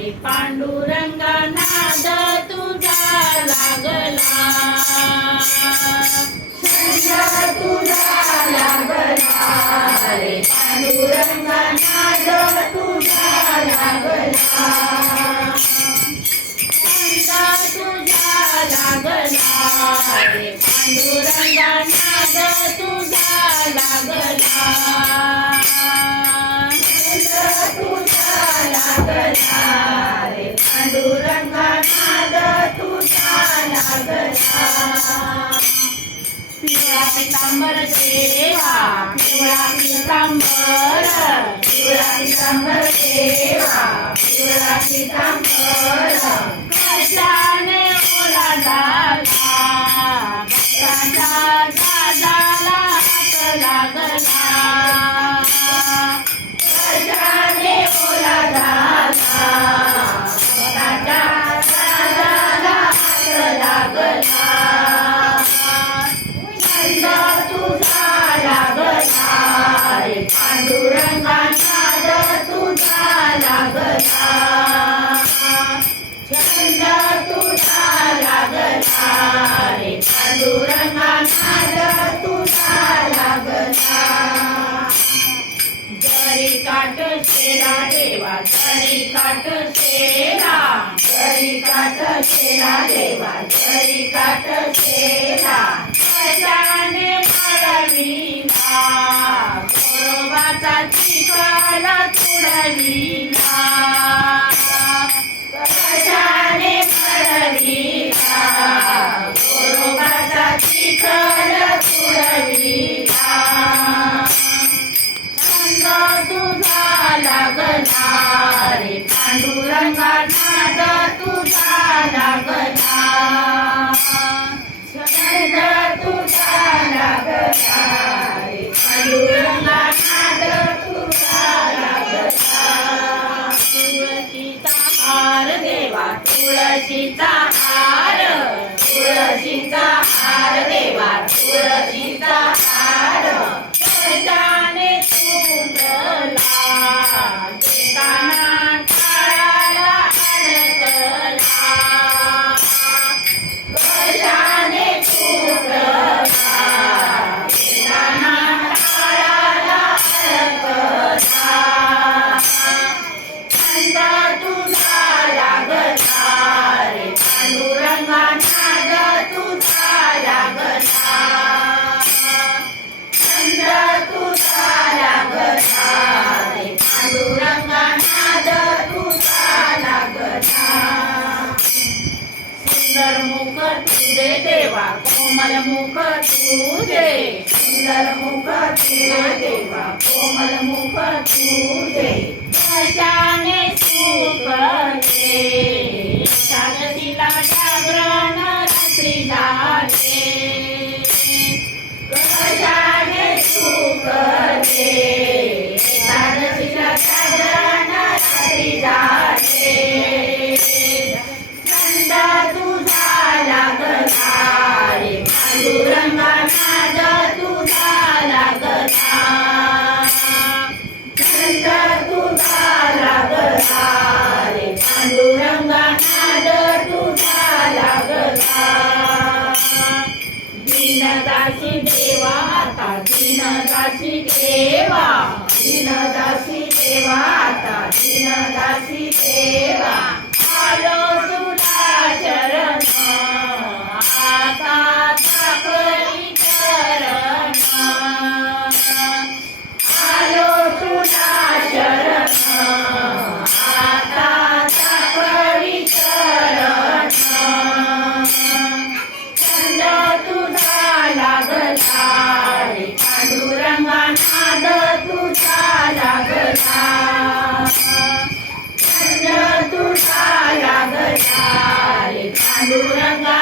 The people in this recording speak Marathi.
रे पांडुरंगा नाद तुझा लागला. छंद तुझा लागला. रे पांडुरंगा नाद तुझा लागला. तुझा लागला? रे पांडुरंगा नाद तुझा लागला. पिवळा पितांबर देवा. पिवळा पितांबर पिवळा पितांबर देवा. शेरा देवा जरी काट शेरा जरी काट शेरा देवा जरी काट शेरा कशाने पांडुरंगा नाद तुझा लागला तुळशीचा हार तुळशीचा हार देवा तुळशीचा दे देवा कोमल मुख तुझे. सुंदर मुख तू देवा कोमल मुख तुझे. कशाने सुख दे દાસી દેવા દિન દાસી દેવા દિન દાસી દેવા దూరంగా